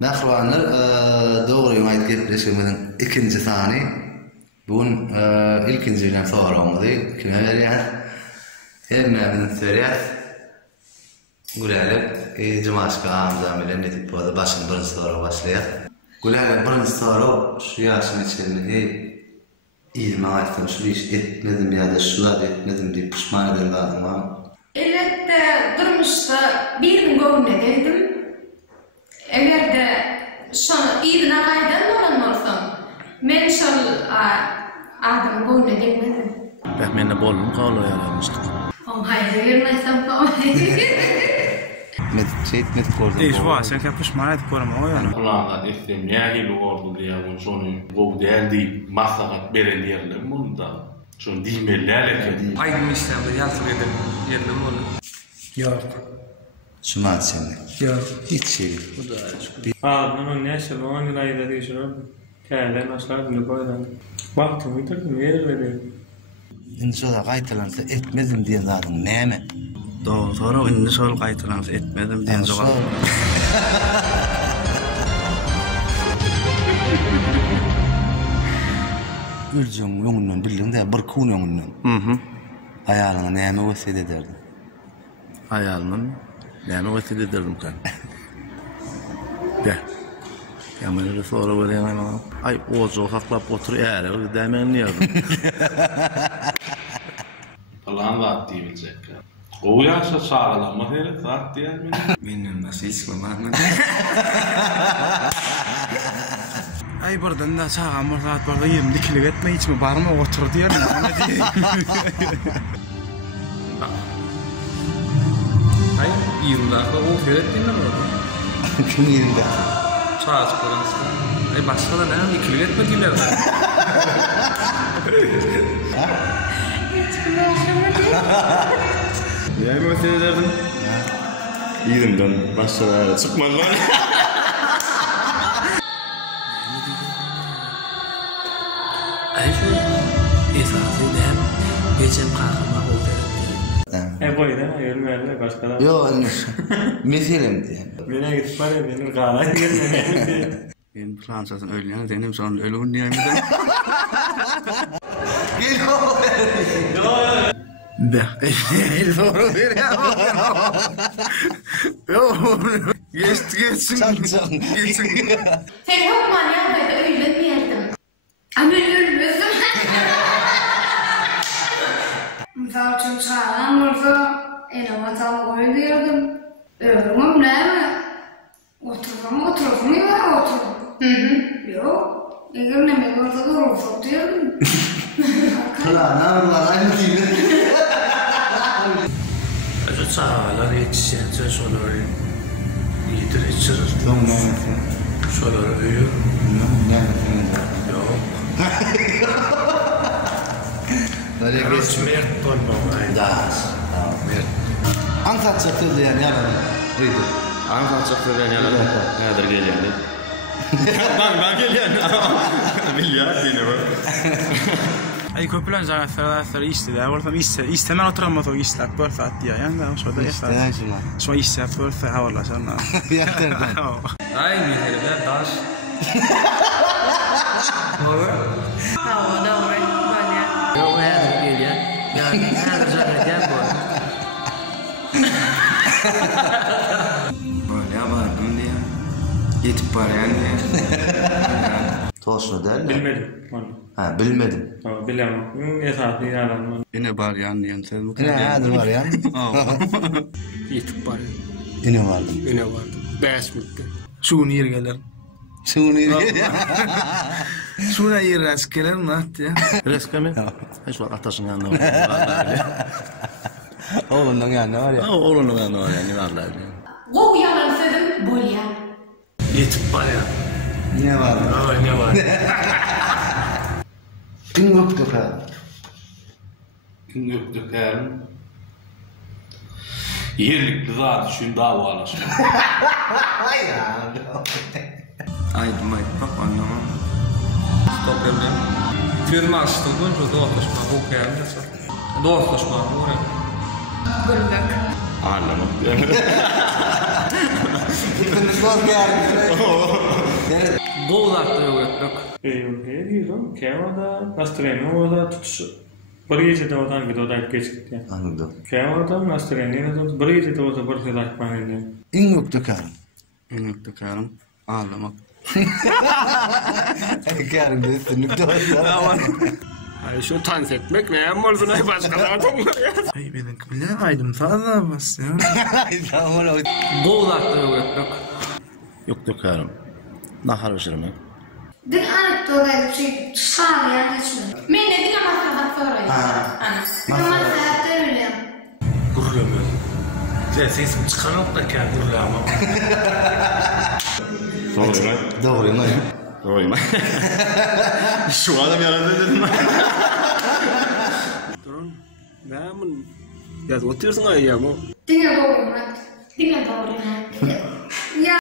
Nähruanlar dogry aýdyp gepleşmeden ikinji sany. Bugün ilkinji bilen soramady. Kime berýär? Hemme söýär. Gülälep Jumaşka amza bilen netip boldy başyny birinji sora başlaýar. Gülälep birinji sora şu ýaşyny içinde ilme aýtdym şu iş etmedim ýa-da şular etmedim diýip pişman edenlerdim. Elbette durmuşda bir gün görmedim. Eğer de şonu iyidine qaydan bolan bolsam, men şol adam görmedim. Menne bolum kawla ýalanmışdyk. Hayır, vermezsem tamam. Net gördüm. Şu var, sen pişman edip görme o ýa. Kulağından etdim, näme boldy diýip şonu gowy däldi, maslahat beren ýerler bunda. Şonu diýmeler eken. Aýdym işlemde ýaltyr edip ýerlim bolu. Ýok. Şumat seni. Ýok. Hiç şey. Bunun näşe bolan ýylaýda diýişler. Käle başlar bile goýdan. Wagtymy bitirdim, ýerledi. Indi şoda gaýtalansa etmedim diýen zadyň näme? Doğru sonra indi şol gaýtalansa etmedim diýen jogap. Üljem ýoňundan bildiňde bir kun ýoňundan. Aýalyňa näme wesiýet ederdi? Aýalymyň näme wesiýet ederdim kan? De. Ýa-da sonra berýän ay ozo haklap otur ýa-da dämen ýerdim. Falan zat diýiljek. O ýaşa sağlama herek zat diýermi? Menem nasıl islemem. Ay birden da çağam zat barda ýem dikilik etme hiçmi barmy otur diýerim. Näme diýeyim? Ay, ýyldakda o feretdiňler boldy. Kim ýerinde? Çağaç bolansa. Ay başga da näme ikilik etme diýler. Näme wesiýet ederdim? Ýerimden başga çykmanlar. Esasy dem geçen kahraman boldy. Boýdan aýyrmaýarlar başga da. Ýok, meselem diýen. Mene gitip bar edin, gaýa gelmedi. Ben Fransa'dan öldüğünü dedim sonra ölümün diyemeden. De. Doğru veriyor. Geçsin. Geçsin. Sen hokman ýa-da öýlenmeýärdim. Ölmezdim. Misal üçin çağıran bolsa, enama tam goýdyrdım. Ömrüm näme? Otursam ýa otur. Ýok. Eger näme bolsa da oturýardım. Kılanar aýny diýler. Şu çağlar yetişençe şolary ýitirir. Şolary öýür. Ýok. Böyle Mert bolmagy. Mert. Ankat çaktı diýen ýa-da. Öýdi. Ankat çaktı diýen ýa-da. Näder gelýärdi? Ben gelýän. Milyar diýene bar. Ay köpülen zafer istedi. Bolsam istemen oturamaz o istlap bir saat diýär. Ýa-da şoda ýaşar. Şo istlap bir saat hawala şonda. Ýa-da. Ay meherbe daş. Doğru, bana. Yok näder gelýär. Yani näder zaten bor. Böyle bardım diýär. Yetip barýan diýär. Toşno däl. Bilmedim. Ha, bilmedim. Bilemem. Esasy ýalan. Ine barýan diýen sen bu. Näder bar ýa? Yetip bar. Ine bardy. Ine bardy. 5 minutda. Şuny ýergeler. Şuny ýergeler. Şuna ýerräs geler mat ýa. Reskami? Hiç var ataşyň ýanynda. Oğlundan ýanynda bar ýa. Oğlundan ýanynda bar ýa, barlar. Gowy ýalan sözüm bolýar. Yetip barýan. Ne var? Ne var? Gün gökdöker. Gün gökdöker. Yerlikli zat üçün davalaşma. Aydım bak anlamam. Stop emlem. Firma açdyldym, şu dostlaşma bu geldi. Dostlaşma bu. Güldük. Anlamam. Zor geldi. Goğulakta öğretmek. Ne diyorum? Kemada настроение orada tutuş. Bir gecede oradan bir odak geçti. Anladım. Kemada настроение bir gecede orada bir şey akman ediyor. İn yok dökerim. Ünlük dökerim. Ağlamak. Dökerim de üstünlük doğru. Ay şu dans etmek ne yapmarsın ay başkalardan mı ya? Ay benim bile aydım fazla bas ya. Tamam o. Goğulakta öğretmek. Yok dökerim. Nahar pişirmek. Din anekdota bir şey çıkar yani içme. Men de dina maslahat sorayım. Ana. Dina maslahat verelim. Gururlamıyor. Sesim çıkarıp da kendi gururlamam. Doğru. Doğru lan. Doğru. Şu adam yaradı dedim ben. Durun. Ben bunu... Ya oturuyorsun ay ya bu. Dina doğru. Dina doğru. Ya